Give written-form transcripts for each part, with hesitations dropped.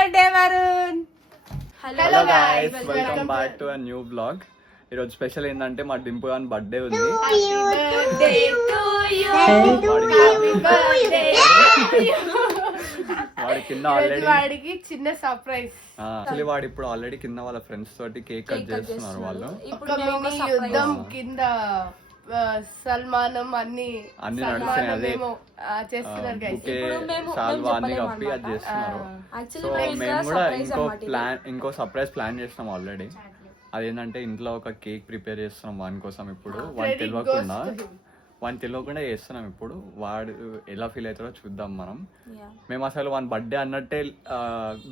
Birthday Varun. Hello guys, welcome back to a new blog. ఈరోజు special ఏంటంటే మా డింపు గాని బర్త్డే ఉంది. వాడి కింద ఆల్రెడీ వాడికి చిన్న సర్ప్రైజ్. యాక్చువల్లీ వాడు ఇప్పుడు ఆల్రెడీ కింద వాళ్ళ ఫ్రెండ్స్ తోటి కేక్ కట్ చేస్తున్నారు వాళ్ళు. ఒక మినీ యుద్ధం కింద సల్మానం అన్ని నడుస్తున్నాయి. అదే చేస్తున్నారు గైస్. సాల్వా అన్ని కప్పి అది చేస్తున్నారు. సో మేము కూడా ఇంకో సర్ప్రైజ్ ప్లాన్ చేస్తున్నాం ఆల్రెడీ. అదేంటంటే ఇంట్లో ఒక కేక్ ప్రిపేర్ చేస్తున్నాం వాని కోసం. ఇప్పుడు వాడిని తెలియకుండా చేస్తున్నాం. ఇప్పుడు వాడు ఎలా ఫీల్ అవుతాడో చూద్దాం మనం. మేము అసలు వాని బర్త్డే అన్నట్టే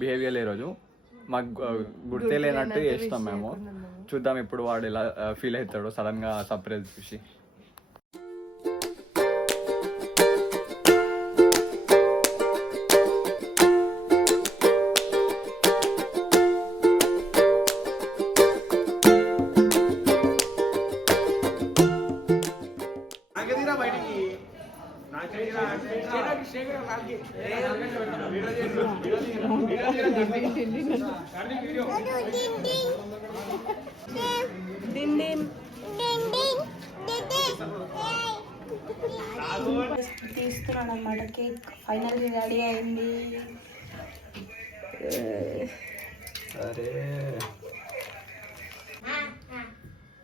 బిహేవియర్ ఈ రోజు మాకు గుర్తే లేనట్టు చేస్తాం మేము. చూద్దాం ఇప్పుడు వాడు ఎలా ఫీల్ అవుతాడో సడన్ గా సర్ప్రైజ్ చూసి. తీస్తున్నాడు అన్నమాట. కేక్ ఫైనల్ రెడీ అయింది.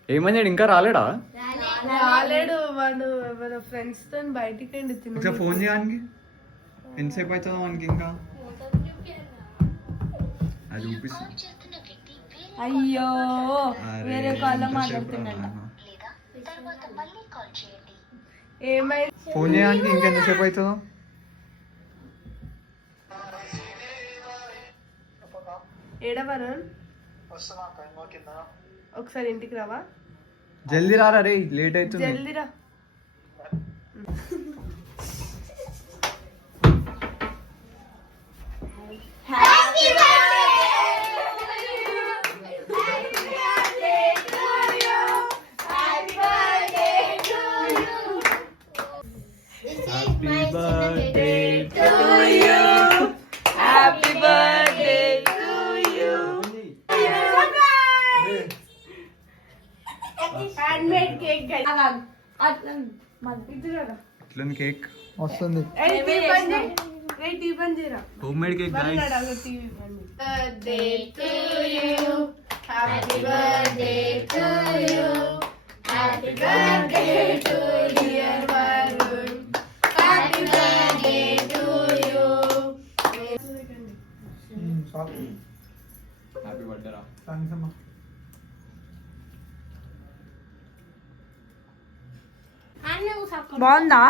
ఏమన్నాడు? ఇంకా రాలేడా? రాలేడు. వాడు ఎవరో ఫ్రెండ్స్ తో బయటికి వెళ్ళి ఫోన్ చేయడానికి ఎంతసేపు అవుతుందో మనకి. ఇంకా అది చూపిస్తుంది. అయ్యో వేరే కాల్లో మాట్లాడుతున్నాడు. ఏమైంది? ఫోన్ చేయడానికి ఇంకా ఎంతసేపు అవుతుందో. ఏడ వరుణ్? ఒకసారి ఇంటికి రావా? జల్దీ రారా రే, లేట్ అవుతుంది. జల్దీ రా. కేక్ వస్తుంది. Homemade cake happy birthday రా. బాగుందా?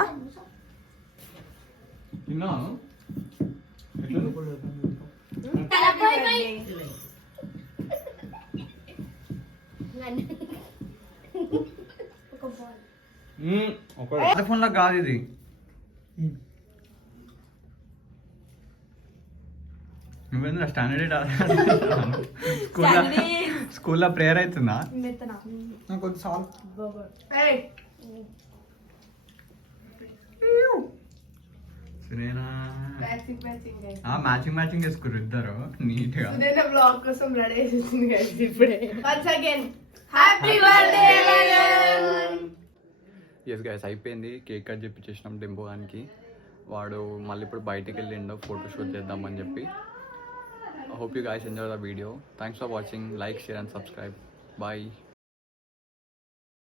ఫోన్ లో కాదు ఇది. నువ్వేంద్ర స్టాండర్డ్ స్కూల్లో ప్రేయర్ అవుతుందా? మ్యాచింగ్ మ్యాచింగ్ వేసుకురు ఇద్దరు నీట్ గా. బ్లాగ్ కోసం రెడీ చేసింది గైస్ ఇప్పుడే. Once again happy birthday Varun. Yes guys, అయిపోయింది. కేక్ కట్ చేపించేసినాం డింపు గానికి. వాడు మళ్ళీ ఇప్పుడు బయటికి వెళ్ళిండో ఫోటోషూట్ చేద్దామని చెప్పి. I hope you guys enjoy the video. Thanks for watching. Like, share and subscribe. Bye.